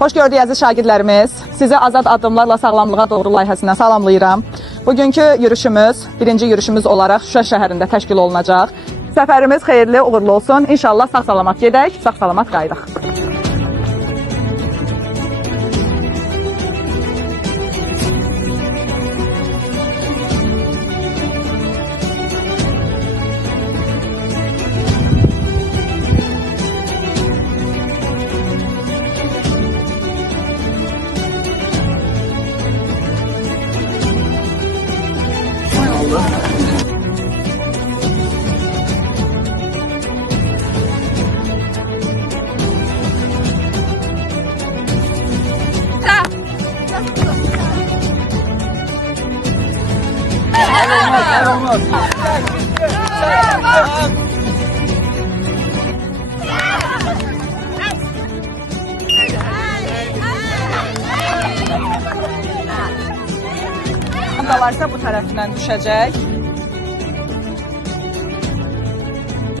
Xoş gördük əziz şagirdlərimiz. Sizi Azad Addımlarla Sağlamlığa Doğru layihəsindən salamlayıram. Bugünkü yürüşümüz, birinci yürüşümüz olaraq Şuşa şəhərində təşkil olunacaq. Səfərimiz xeyirli, uğurlu olsun. İnşallah sağ-salamat gedək, sağ-salamat qayıdaq. Da varsa bu tərəfindən düşəcək.